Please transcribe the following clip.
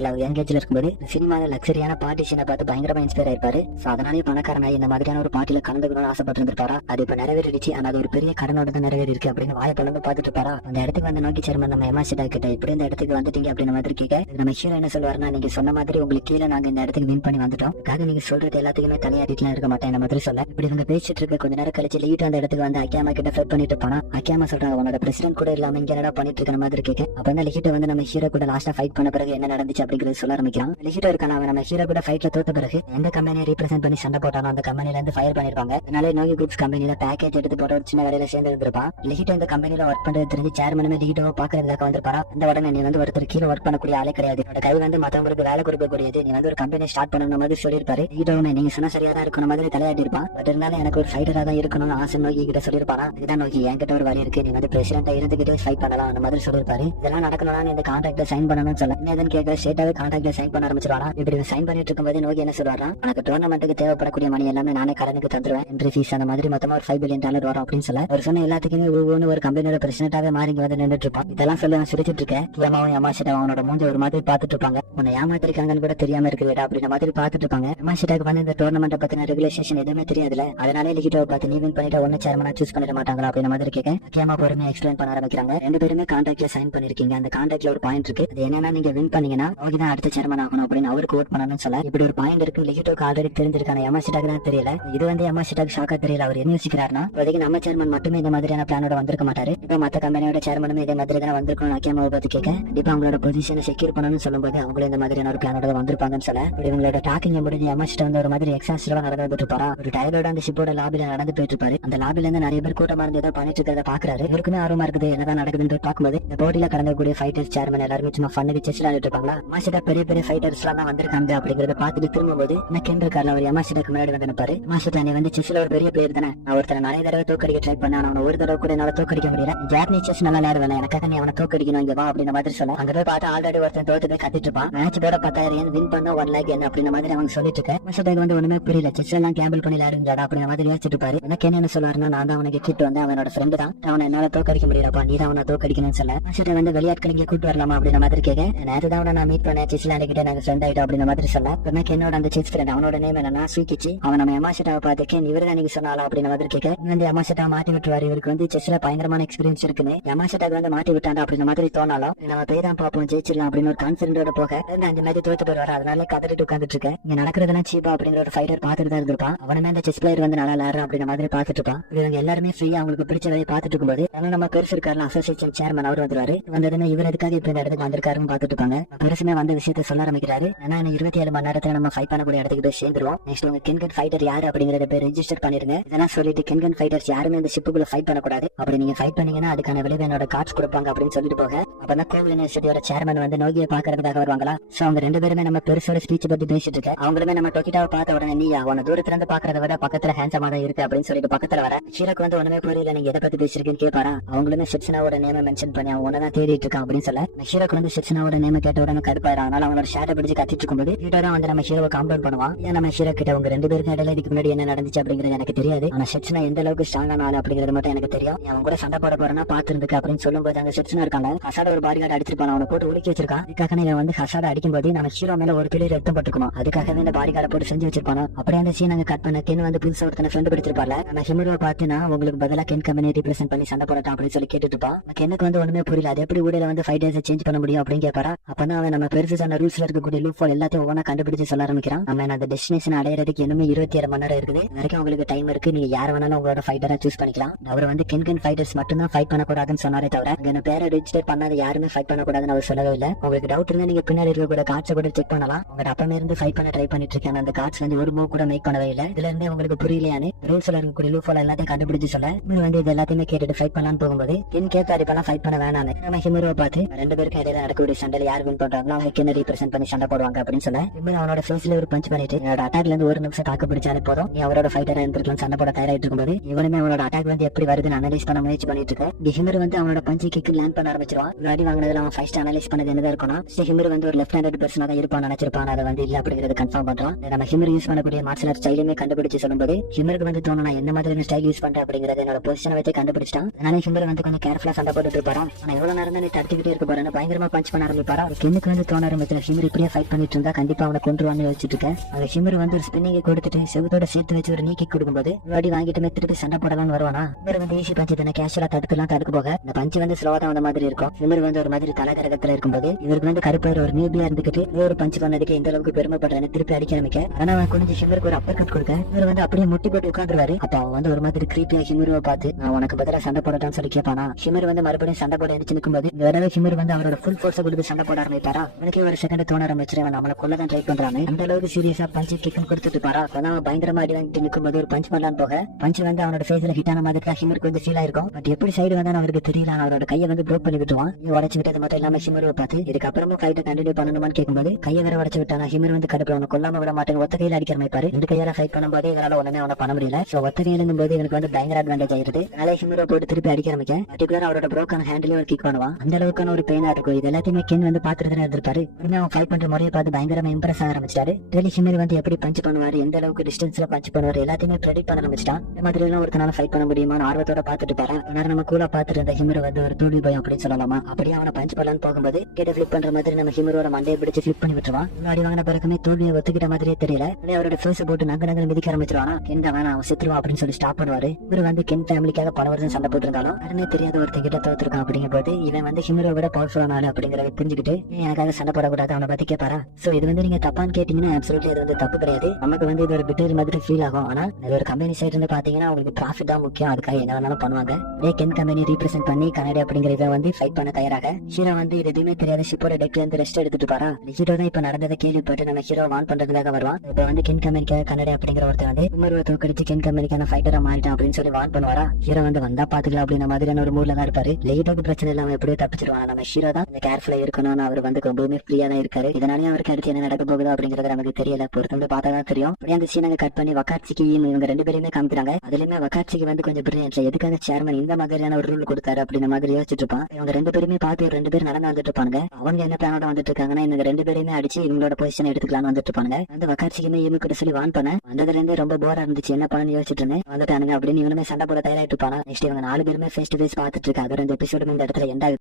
இருந்திருப்பாருல அவர் எங்கேஜ்ல இருக்கும்போது சினிமால லக்ஸரியான பார்ட்டி சீனை பார்த்து பயங்கரமா இன்ஸ்பயர் ஆயிருப்பாரு. சோ அதனாலே பணக்காரனாய் இந்த மாதிரியான ஒரு பார்ட்டில கலந்துக்கணும்னு ஆசைப்பட்டு இருந்திருப்பாரா. அது இப்ப நிறைவேறிடுச்சு. ஆனா அது ஒரு பெரிய கடனோட தான் நிறைவேறி இருக்கு அப்படின்னு வாயை பழந்து பாத்துட்டு இருப்பாரா. அந்த இடத்துக்கு வந்து நோக்கி சேர்மன் நம்ம எமாசிட்டா கிட்ட இப்படி இந்த இடத்துக்கு வந்துட்டீங்க அப்படின்ற மாதிரி கேட்க நம்ம ஹீரோ என்ன சொல்லுவாருன்னா, நீங்க சொன்ன மாதிரி உங்களுக்கு கீழே நாங்க இந்த இடத்துக்கு வின் பண்ணி வந்துட்டோம். அதுக்காக நீங்க சொல்றது எல்லாத்துக்குமே தனியாட்டிலாம் இருக்க மாட்டேன் இந்த மாதிரி சொல்ல. இப்படி இவங்க பேசிட்டு இருக்க கொஞ்ச நேரம் கழிச்சு லீட் அந்த இடத்துக்கு வந்து அக்கியாமா கிட்ட ஃபைட் பண்ணிட்டு போனா அக்கியாமா சொல்றாங்க, உன்னோட பிரசிடன்ட் கூட இல்லாம இங்க என்னடா பண்ணிட்டு இருக்க மாதிரி கேட்க. அப்ப வந்து லிஹிட்டோ வந்து நம்ம ஹீரோ கூட லாஸ்டா ஃபைட் பண்ண பிறகு என்ன நடந்துச்சு அப்படிங்கறது சொல்ல ஆரம்பிக்கிறான். லிஹிட்டோ இருக்கான அவன் நம்ம ஹீரோ கூட ஃபைட்ல தோத்த பிறகு எந்த கம்பெனியை ரீப்ரசென்ட் பண்ணி சண்டை போட்டானோ அந்த கம்பெனில இருந்து ஃபயர் பண்ணிருப்பாங்க. அதனால நோகி குரூப்ஸ் கம்பெனில பேக்கேஜ் எடுத்து போற ஒரு சின்ன வேலையில சேர்ந்து இருந்திருப்பான். லிஹிட்டோ இந்த கம்பெனில ஒர்க் பண்றது தெரிஞ்சு சேர்மனுமே லிஹிட்டோவை பாக்குறதுக்காக வந்திருப்பாரா. அந்த உடனே நீ வந்து ஒருத்தர் கீழே ஒர்க் பண்ணக்கூடிய ஆளே கிடையாது, என்னோட கை வந்து மத்தவங்களுக்கு வேலை கொடுக்கக்கூடியது, நீ வந்து ஒரு கம்பெனி ஸ்டார்ட் பண்ணணும் மாதிரி சொல்லியிருப்பாரு. லிஹிட்டோவுமே நீங்க சொன்ன சரியா தான் இருக்கணும் மாதிரி தலையாட்டி இருப்பான். பட் இருந்தாலும் எனக்கு ஒரு ஃபைட்டரா தான் இருக்கணும்னு ஆசை நோக்கி கிட்ட சொல்லியிருப்பாரா. இதுதான் நோக்கி என்கிட்ட ஒரு வழி இருக்கு, நீ வந்து பிரசிடண்டா இருந்துகிட்டே ஃபைட் பண்ணலாம் அந்த மாதிரி சொல்லியிருப்பாரு. இதெல்லாம் நடக்கணும்னா இந்த கான்ட்ராக்ட்ல சைன் பண்ணணும்னு சொல்ல என்னதுன்னு கேட்க ஸ்ட்ரெயிட்டாவே கான்ட்ராக்ட்ல சைன் பண்ண ஆரம்பிச்சிருவானா. இப்படி சைன் பண்ணிட்டு இருக்கும்போது நோக்கி என்ன சொல்றாரா, எனக்கு டோர்னமெண்ட்டுக்கு தேவைப்படக்கூடிய மணி எல்லாமே நானே கடனுக்கு தந்துருவேன், என்ட்ரி ஃபீஸ் அந்த மாதிரி மொத்தமா ஒரு $5 பில்லியன் வரும் அப்படின்னு சொல்ல அவர் சொன்ன எல்லாத்துக்குமே ஒவ்வொன்று ஒரு கம்பெனியோட பிரசிடண்டாவே மாறி வந்து நின்றுட்டு இருப்பான். இதெல்லாம் சொல்லி அவன் சிரிச்சிட்டு இருக்கேன். கியமாவும் யமாஷிட்டா அவனோட மூஞ்ச ஒரு மாதிரி பாத்துட்டு இருப்பாங்க. உன்னை ஏமாத்திருக்காங்கன்னு கூட தெரியாம இருக்கிறேடா அப்படின்ற மாதிரி பாத்துட்டு இருப்பாங்க. யமாஷிட்டாக்கு வந்து இந்த டோர்னமெண்ட் பத்தின ரெகுலேஷன் எதுவுமே தெரியாதுல, அதனால லிஹிட்டோவை பார்த்து நீ வின் பண்ணிட்டு ஒன்னு சேர்மனா சூஸ் பண்ணிட மாட்டாங்களா அப்படின்ற மாதிரி கேட்க கியமா பொறுமையா எக்ஸ்பிளைன் பண்ண ஆரம்பிக்கிறாங்க. ரெண்டு பேருமே கான்ட்ராக்ட்ல சைன் பண்ணிருக்கீங்க. அந்த கான்ட்ராக்ட்ல ஒரு பாயிண்ட் இருக்கு, அது என்னன்னா நீங்க வின் பண்ணீங்கன்னா நோக்கி தான் அடுத்த சேர்மன் ஆகணும் அப்படின்னு அவருக்கு ஓட் பண்ணணும்னு சொல்ல இப்படி ஒரு பாயிண்ட் இருக்கு. லிஹிட்டோக்கு ஆல்ரெடி தெரிஞ்சிருக்காங்க, யமாஷிட்டாக்கு தான் தெரியல. இது வந்து யமாஷிட்டாக்கு ஷாக்கா தெரியல. அவர் என்ன யோசிக்கிறாருன்னா, இப்போதைக்கு நம்ம சேர்மன் மட்டுமே இந்த மாதிரியான பிளானோட வந்திருக்க மாட்டாரு, இப்ப மத்த கம்பெனியோட சேர்மனும் இதே மாதிரி தான் வந்திருக்கணும் அக்கியமாவை பார்த்து கேட்க கண்டிப்பா அவங்களோட பொசிஷனை செக்யூர் பண்ணணும்னு சொல்லும்போது அவங்களும் இந்த மாதிரியான ஒரு பிளானோட வந்திருப்பாங்கன்னு சொல்ல இவங்களோட டாக்கிங் முடிஞ்சு யமாஷிட்டா வந்து ஒரு மாதிரி எக்ஸாஸ்டா நடந்து வந்துட்டு இருப்பாரா. ஒரு டயரோட அந்த ஷிப்போட லாபில நடந்து போயிட்டு இருப்பாரு. அந்த லாபில இருந்து நிறைய பேர் கூட்டமா இருந்து ஏதோ பண்ணிட்டு இருக்கிறத பாக்குறாரு. இவருக்குமே ஆர்வமா இருக்குது என்னதான் நடக்குதுன்னு பார்க்கும்போது இந்த போட்டியில கலந்தக்கூடிய ஃபைட்டர்ஸ் சேர்மன் எல்லாருமே சும்மா ஃபன்னுக்கு செஸ் விளையாடிட்டு இருப்பாங்களா. யமாஷிட்டா பெரிய பெரிய ஃபைட்டர்ஸ் எல்லாம் வந்திருக்காங்க அப்படிங்கறத பார்த்துட்டு திரும்பும்போது என்ன கேந்திரக்காரன் அவர் யமாஷிட்டாக்கு முன்னாடி வந்து நிற்பாரு. யமாஷிட்டா நீ வந்து செஸ்ல ஒரு பெரிய பிளேயர் தானே, நான் ஒருத்தர நிறைய தடவை தோக்கடிக்க ட்ரை பண்ண, அவனை ஒரு தடவை கூட என்னால தோக்கடிக்க முடியல, ஜாப்பனீஸ் செஸ் நல்லா விளையாடுவேன், எனக்காக நீ அவனை தோக்கடிக்கணும் இங்க வா அப்படின்ற மாதிரி சொல்ல அங்க போய் பார்த்து ஆல்ரெடி ஒருத்தன் தோத்து போய் கத்திட்டு இருப்பான். மேட்ச் போட 10,000 வின் பண்ண 1 லேக் என்ன அப்படின்ற மாதிரி அவங்க சொல்லிட்டு இருக்க. யமாஷிட்டாக்கு வந்து ஒண்ணுமே புரியல, செஸ் எல்லாம் கேம்பிள் பண்ணி விளையாடுங்கடா அப்படின்ற மாதிரி யோசிச்சுட்டு இருப்பாரு. எனக்கு என்ன சொல்லுவாருன்னா, நான் தான் அவனுக்கு கிட்டு வந்து அவனோட ஃப்ரெண்டு தான், அவனை என்னால தோக்கடிக்க முடியலப்பா, நீ தான் அவனை தோக்கடிக்கணும்னு சொல்ல யமாஷிட்டா வந்து வெளியாட்கள் இங்க கூட்டு வரலாமா அப்படின்ற மாதிரி கேட்க நேற்று தான் நான் மீட் பண்ணேன், செஸ் விளையாடிக்கிட்டே நாங்க ஃப்ரெண்ட் ஆயிட்டோம் அப்படின்ற மாதிரி சொல்ல எனக்கு என்னோட அந்த செஸ் ஃப்ரெண்ட் அவனோட நேம் என்னன்னா ஸ்வீக்கிச்சு, அவன் நம்ம யமாஷிட்டாவை பார்த்துக்கேன் இவரு தான் நீங்க சொன்னாலும் அப்படின்ற மாதிரி கேட்க வந்து யமாஷிட்டா மாட்டி விட்டுவாரு. இவருக்கு வந்து செஸ்ல பயங்கரமான எக்ஸ்பீரியன்ஸ் இருக்குன்னு யமாஷிட்டாக்கு வந்து மாட்டி விட்டாண்டா அப்படின்ற மாதிரி தோணாலும் நம்ம போய் தான் பார்ப்போம் ஜெயிச்சிடலாம் அப்படின்னு ஒரு கான்பிடன்டோட போக அந்த மாதிரி தோத்து போயிடுவாரு. அதனால கதறிட்டு உட்காந்துட்டு இருக்கேன். இங்க நடக்கிறதெல்லாம் சீப்பா அப்படிங்கிற ஒரு ஃபைட்டர் பார்த்துட்டு தான் இருந்திருப்பான். அவனுமே அந்த செஸ் பிளேயர் வந்து நல்லா விளையாடுறான் அப்படின்ற மாதிரி பார்த்துட்டு இருப்பான். இவங்க எல்லாருமே ஃப்ரீயா அவங்களுக்கு பிடிச்ச வேலையை பார்த்துட்டு இருக்கும்போது நம்ம பெருசு இருக்காரு அசோசியேஷன் சேர்மன் அவர் வந்துருவாரு. வந்ததுமே இவர் எதுக்காக இப்ப இந்த இடத்துக்கு வந்திருக்காருன்னு பார்த்துட்டு இருப்பாங்க. பெருசுமே வந்த விஷயத்த சொல்ல ஆரம்பிக்கிறாரு. ஏன்னா 27 மணி நேரத்துல நம்ம ஃபைட் பண்ணக்கூடிய இடத்துக்கு போய் சேர்ந்துருவோம். நெக்ஸ்ட் உங்க கென்கன் ஃபைட்டர் யாரு அப்படிங்கறத பேர் ரெஜிஸ்டர் பண்ணிருங்க. இதெல்லாம் சொல்லிட்டு கென்கன் ஃபைட்டர்ஸ் யாருமே இந்த ஷிப்புக்குள்ள ஃபைட் பண்ணக்கூடாது, அப்படி நீங்க ஃபைட் பண்ணீங்கன்னா அதுக்கான விளைவு என்னோட கார்ட்ஸ் கொடுப்பாங்க அப்படின்னு சொல்லிட்டு போக அப்பதான் கோவில் யூனிவர்சிட்டியோட சேர்மன் வந்து நோகியை பாக்குறதுக்காக வருவாங்களா. சோ அவங்க ரெண்டு பேருமே நம்ம பெருசோட ஸ்பீச் பத்தி பேசிட்டு இருக்க அவங்களுமே நம்ம டொக்கிட்டாவை பார்த்த உடனே நீ அவன தூரத்துல இருந்து பாக்குறத விட பக்கத்துல ஹேண்ட்ஸமா தான் இருக்கு அப்படின்னு சொல்லிட்டு பக்கத்துல வர ஷீராக்கு வந்து ஒண்ணுமே புரியல, நீங்க எதை பத்தி பேசிருக்கீன்னு கேட்பாரா. அவங்களுமே ஷெட்சனாவோட நேம மென்ஷன் பண்ணி அவன் ஒன்னதான் தேடிட்டு இருக்கான் அப்படின்னு சொல்ல ஷீராக்கு வந்து ஷெட்சனாவோட நேம கேட்ட உடனே கடுப்பாயிரம். அதனால அவங்களோட ஷேட்டை பிடிச்சு கத்திட்டு இருக்கும்போது ஹீரோட வந்து நம்ம ஹீரோவை காம்பவுண்ட் பண்ணுவான். ஏன் நம்ம ஹீரோ கிட்ட உங்க ரெண்டு பேருக்கு இடையில இதுக்கு முன்னாடி என்ன நடந்துச்சு அப்படிங்கிறது எனக்கு தெரியாது, ஆனா ஷெட்சனா எந்த அளவுக்கு ஸ்ட்ராங்கான ஆளு அப்படிங்கிறது மட்டும் எனக்கு தெரியும், அவன் கூட சண்டை போட போறேன்னா பாத்துருக்கு அப்படின்னு சொல்லும்போது அங்க ஷெட்சனா இருக்காங்க. ஹசாட ஒரு பாடி கார்டு அடிச்சிருப்பான், அவனை போட்டு ஒழுக்கி வச்சிருக்கான். இதுக்காக நீங்க வந்து ஹசாட அடிக்கும்போது நம்ம ஹீரோ மேல ஒரு பிள்ளை ரத்தம் பட்டுக்குமா, அதுக்காகவே இந்த பாடி கார்டை போட்டு செஞ்சு வச்சிருப்பானோ. அப்படியே அந்த சீன் அங்க கட் பண்ண கென் வந்து புதுசா ஒருத்தனை ஃப்ரெண்ட் பிடிச்சிருப்பாரு. நம்ம ஹிமுருவை பார்த்து நான் உங்களுக்கு பதிலா கென் கம்பெனி ரீப்ரசென்ட் பண்ணி சண்டை போடட்டும் அப்படின்னு சொல்லி கேட்டுட்டு இருப்பான். கென்னுக்கு வந்து ஒண்ணுமே புரியல, அது எப்படி ஊடையில வந்து 5 days சேஞ்ச் பண்ண முடியும் அப்படின்னு கேட்பாரா. அப்பதான் அவன் நம்ம பெருசு சொன்ன ரூல்ஸ்ல இருக்கக்கூடிய லூப் ஹோல் எல்லாத்தையும் ஒவ்வொன்றா கண்டுபிடிச்சு சொல்ல ஆரம்பிக்கிறான். நம்ம அந்த டெஸ்டினேஷன் அடையிறதுக்கு இன்னுமே 27 மணி நேரம் இருக்குது, வரைக்கும் உங்களுக்கு டைம் இருக்கு, நீங்க யார் வேணாலும் உங்களோட ஃபைட்டரா சூஸ் பண்ணிக்கலாம். அவர் வந்து கென்கன் ஃபைட்டர்ஸ் மட்டும் தான் ஃபைட் பண்ணக்கூடாதுன்னு சொன்னாரே தவிர என்ன பேரை ரெஜிஸ்டர் பண்ணாத யாருமே ஃபைட் பண்ணக்கூடாதுன்னு அவர் சொல்லவே இல்லை. உங்களுக்கு டவுட் இருந்தா நீங்க பின்னாடி இருக்கக்கூடிய கார்ட்ஸை கூட செக் பண்ணலாம். உங்க அப்பமே இருந்து ஃபைட் பண்ண ட்ரை பண்ணிட்டு இருக்கேன், அந்த கார்ட்ஸ் வந்து ஒரு மூவ் கூட மேக் பண்ணவே இல்லை. இதுல இருந்தே உங்களுக்கு புரியலையானு ரூல்ஸ்ல இருக்கக்கூடிய லூப் ஹோல் எல்லாத்தையும் கண்டுபிடிச்சு சொல்ல இவர் வந்து இது எல்லாத்தையுமே கேட்டுட்டு ஃபைட் பண்ணலான்னு போகும்போது கென் கேட்காரு இப்பெல்லாம் ஃபைட் பண்ண வேணான்னு. நம்ம ஹிமுருவை பார்த்து ரெண்டு பேருக்கு இடையில நடக்கக்கூடிய சண்டையில யார் வின் பண்றாங்களோ அவங்க கென்னை ரீப்ரசென்ட் பண்ணி சண்டை போடுவாங்க அப்படின்னு சொல்ல ஹிமுரு அவனோட ஃபேஸ்ல ஒரு பஞ்ச் பண்ணிட்டு என்னோட அட்டாக்ல இருந்து ஒரு நிமிஷம் தாக்கு பிடிச்சாலே போதும், நீ அவரோட ஃபைட்டரா இருந்திருக்கலாம் சண்டை போட தயாராயிட்டு இருக்கும்போது இவனுமே அவனோட அட்டாக் வந்து எப்படி வருதுன்னு அனலைஸ் பண்ண முயற்சி பண்ணிட்டு இருக்கு. ஹிமுரு வந்து அவனோட பஞ்சு கிக் லேண்ட் பண்ண ஆரம்பிச்சிருவான். அடி வாங்கினதுல அவன் ஃபர்ஸ்ட் அனலைஸ் பண்ணது என்னதான் இருக்கணும், ஹிமுரு வந்து ஒரு லெஃப்ட் ஹேண்டட் பர்சனா தான் இருப்பான் நினைச்சிருப்பான், அதை வந்து இல்ல அப்படிங்கறது கன்ஃபார்ம் பண்றான். நம்ம ஹிமுரு யூஸ் பண்ணக்கூடிய மார்ஷல் ஆர்ட் ஸ்டைலுமே கண்டுபிடிச்சு சொல்லும்போது ஹிமுருக்கு வந்து தோணும் என்ன மாதிரி ஸ்டைல் யூஸ் பண்றேன் அப்படிங்கறது என்னோட பொசிஷனை வச்சு கண்டுபிடிச்சிட்டான். அதனால ஹிமுரு வந்து கொஞ்சம் கேர்ஃபுல்லா சண்டை போட்டுட்டு இருப்பான். ஆனா எவ்வளவு நேரம் நீ தடுத்துக்கிட்டே இருக்க போறேன்னு பயங்கரமா பஞ்ச் பண்ண ஆரம்பிப்பாரா. கென்னுக்கு வந்து தோண ஆரம்பிச்ச ஷிமர் இப்படியே ஃபைட் பண்ணிட்டு இருந்தா கண்டிப்பா அவனை கொண்டுருவான்னு யோசிச்சுட்டு இருக்கேன். அந்த ஷிமர் வந்து ஒரு ஸ்பின்னிங்கை கொடுத்துட்டு செவத்தோட சேர்த்து வச்சு ஒரு நீக்கி கொடுக்கும்போது வாடி வாங்கிட்டு திருப்பி சண்டை போடலாம்னு வருவானா. இவர் வந்து ஈஸி பஞ்சு தானே கேஷுவலா தடுக்க போக இந்த பஞ்சு வந்து ஸ்லோவா தான் வந்த மாதிரி இருக்கும். ஷிமர் வந்து ஒரு மாதிரி தலைகரகத்துல இருக்கும்போது இவருக்கு வந்து கருப்பர் ஒரு நியூபியா இருந்துகிட்டு ஒரு பஞ்சு பண்ணதுக்கு இந்த அளவுக்கு பெருமைப்படுறேன்னு திருப்பி அடிக்க ஆரம்பிக்க. ஆனா அவன் கொஞ்சம் ஷிமருக்கு ஒரு அப்பர் கட் கொடுக்க இவர் வந்து அப்படியே முட்டி போட்டு உட்காந்துருவாரு. அப்ப அவன் வந்து ஒரு மாதிரி கிரீப்பியா ஷிமருவை பார்த்து நான் உனக்கு பதிலா சண்டை போடட்டான்னு சொல்லி கேட்பானா. ஷிமர் வந்து மறுபடியும் சண்டை போட எந்திரிச்சு நிற்கும்போது இந்த தடவை ஷிமர் வந்து அவரோட ஃபுல் ஃபோர்ஸை கொடுத்து சண்டை போட ஆரம்பிப்பாரா. எனக்கு ஒரு செகண்ட் தோண ஆரம்பிச்சு அவன் நம்மளை கொல்லதான் ட்ரை பண்றானு அந்த அளவுக்கு சீரியஸா பஞ்சு கிக் கொடுத்துட்டு பாரா. அவன் பயங்கரமா அடி வாங்கிட்டு நிற்கும்போது ஒரு பஞ்ச் பண்ணலான்னு போக பஞ்சு வந்து அவனோட ஃபேஸ்ல ஹிட் ஆன மாதிரி தான் ஷிமருக்கு வந்து ஃபீல் ஆயிருக்கும். பட் எப்படி சைடு வந்து அவருக்கு தெரியல. அவரோட கையை வந்து ப்ரோக் பண்ணி விட்டுவான். உடச்சு விட்டது மட்டும் இல்லாம ஷிமருவை பார்த்து இதுக்கப்புறமும் ஃபைட்டை கண்டினியூ பண்ணணுமான்னு கேட்கும்போது கையை வேற உடச்சு விட்டானா. ஷிமர் வந்து கடுப்பு அவனை கொல்லாம விட மாட்டேங்க ஒத்த கையில அடிக்கிற மாதிரி ரெண்டு கையால ஃபைட் பண்ணும்போது இவரால ஒண்ணுமே அவனை பண்ண முடியல. சோ ஒத்த கையிலும் போது எனக்கு வந்து பயங்கர அட்வான்டேஜ் ஆயிருது. அதனால ஷிமரை போட்டு திருப்பி அடிக்க ஆரம்பிக்க பர்டிகுலர் அவரோட ப்ரோக்கான ஹேண்டிலே ஒரு கிக் பண்ணுவான். அந்த அளவுக்கான ஒரு பெயினா இருக்கும். இது எல்லாத்தையுமே கென் வந்து பாத்துட்டு இருந்திருப்பாரு. உடனே அவன் ஃபைட் பண்ற முறையை பார்த்து பயங்கரமா இம்ப்ரெஸ் ஆக ஆரம்பிச்சிட்டாரு. டெய்லி ஷிமர் வந்து எப்படி பஞ்ச் பண்ணுவாரு, எந்த அளவுக்கு டிஸ்டன்ஸ்ல பஞ்ச் பண்ணுவாரு எல்லாத்தையுமே ப்ரெடிக்ட் பண்ண ஆரம்பிச்சிட்டான். இந்த மாதிரி எல்லாம் ஒருத்தனால ஃபைட் பண்ண முடியுமான்னு ஆர்வத்தோட பாத்துட்டு பாரு. நம்ம கூலா பாத்துட்டு இருந்த ஹிமர் வந்து ஒரு தோல்வி பயம் அப்படின்னு சொல்லலாமா. அப்படியே அவனை பஞ்ச் பண்ணலான்னு போகும்போது கேட்ட ஃபிளிப் பண்ற மாதிரி நம்ம ஹிமரோட மண்டையை பிடிச்சு ஃபிளிப் பண்ணி விட்டுருவான். முன்னாடி வாங்கின பிறகுமே தோல்வியை ஒத்துக்கிட்ட மாதிரியே தெரியல. அவரோட ஃபேஸ் போட்டு நங்க மிதிக்க ஆரம்பிச்சிருவானா. கென் தான் அவன் செத்துருவான் அப்படின்னு சொல்லி ஸ்டாப் பண்ணுவாரு. இவர் வந்து கென் ஃபேமிலிக்காக பல வருஷம் சண்டை போட்டிருந்தாலும் யாருமே தெரியாத ஒருத்தர் கிட்ட தோத்துருக்கான் அப்படிங்கும் போது இவன் வந்து ஹிமரை விட பவர்ஃபுல்லான ஆளு அப்படிங்கறத புரிஞ்சுக்கிட்டு எனக்காக சண்டை போடக்கூடாது அவனை பத்தி கேட்பாரா. சோ இது வந்து நீங்க தப்பான்னு கேட்டீங்கன்னா அப்சல்யூட்லி இது வந்து தப்பு கிடையாது. நமக்கு வந்து இது ஒரு பிட்டர் மாதிரி ஃபீல் ஆகும். ஆனா இது ஒரு கம்பெனி சைடு இருந்து பாத்தீங்கன்னா உங்களுக்கு ப்ராஃபிட் தான் முக்கியம். அதுக்காக என்ன வேணாலும் பண்ணுவாங்க. கென் கம்பெனி ரீப்ரசென்ட் பண்ணி கனடா அப்படிங்கறத வந்து ஃபைட் பண்ண தயாராக. ஹீரோ வந்து இது எதுவுமே தெரியாத ஷிப்போட டெக்ல இருந்து ரெஸ்ட் எடுத்துட்டு பாரா. ஹீரோ தான் இப்ப நடந்ததை கேள்விப்பட்டு நம்ம ஹீரோ வான் பண்றதுக்காக வருவான். இப்ப வந்து கென் கம்பெனிக்காக கனடா அப்படிங்கிற ஒருத்தர் வந்து உமர்வை தோக்கடிச்சு கென் கம்பெனிக்கான ஃபைட்டரா மாறிட்டான் அப்படின்னு சொல்லி வான் பண்ணுவாரா. ஹீரோ வந்து வந்தா பாத்துக்கலாம் அப்படின்ற மாதிரியான ஒரு மூட்ல தான் இருப்பாரு. லேட்டாக்கு பிரச்சனை இல்லாம எப்படியோ தப்பிச்சிருவாங்க. நம்ம ஹீரோ தான் இந்த கேர்ஃபுல்லா இருக்கணும்னு அவர் வந்து ரொம்பவுமே ஃப்ரீயா தான் இருக்காரு. இதனாலயும் அவருக்கு அடுத்து என்ன நடக்க போகுது அப்படிங்கறது நமக்கு தெரியல. பொறுத்து வந்து பார்த்தா தான் தெரியும். அப்படியே அந்த சீனை கட் பண்ணி வக்காட்சிக்கு இவங்க ரெண்டு பேருமே காமிக்கிறாங்க. அதுலயுமே வக்காட்சிக்கு வந்து கொஞ்சம் பிரில்லியன்ட்ல எதுக்காக சேர்மன் இந்த மாதிரியான ஒரு ரூல் கொடுத்தாரு அப்படின்ற மாதிரி யோசிச்சுட்டு இருப்பான். இவங்க ரெண்டு பேருமே பார்த்து ரெண்டு பேரும் நடந்து வந்துட்டு இருப்பாங்க. அவங்க என்ன பிளானோட வந்துட்டு இருக்காங்கன்னா இவங்க ரெண்டு பேருமே அடிச்சு இவங்களோட பொசிஷன் எடுத்துக்கலாம்னு வந்துட்டு இருப்பாங்க. அந்த வக்காட்சிக்குமே இவங்க கூட சொல்லி வான் பண்ண வந்ததுல இருந்தே ரொம்ப போரா இருந்துச்சு. என்ன பண்ணு யோசிச்சுட்டு இருந்தேன் வந்துட்டானுங்க அப்படின்னு இவனுமே சண்டை போட தயாராயிட்டு இருப்பானா. நெக்ஸ்ட் இவங்க 4 பேருமே ஃபேஸ் டு ஃபேஸ் பார்த்துட்டு இருக்காங்க. அதோட இந்த எபிசோடு இந்த இடத்துல எண்ட் ஆகுது.